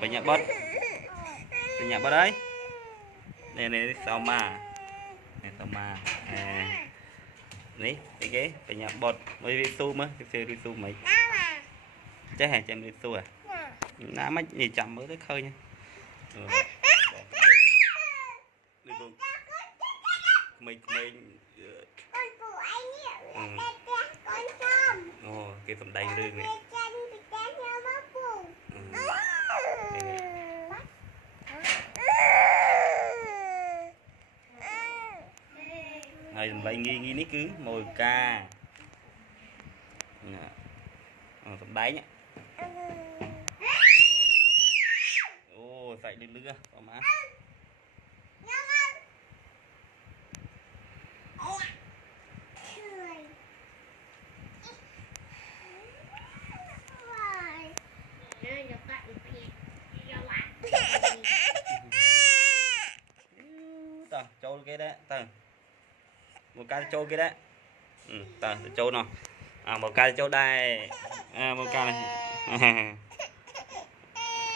Phải nhặt bớt. Phải nhặt bớt đấy. Này sao mà. Này sao mà. Này, cái phải nhặt bớt. Mới đi su mà, cái đi su mấy. Chắc hả chém đi su à? Ná mấy gì chậm mới tới khơi nha. Mình cái phần đầy rương này. Này vậy nghi ní cứ mồi ca. Phần đáy nhá. Ô dậy lên lưa có má. Tờ trâu cái đấy tờ một cái trâu cái đấy tờ trâu nào một cái trâu đây một cái này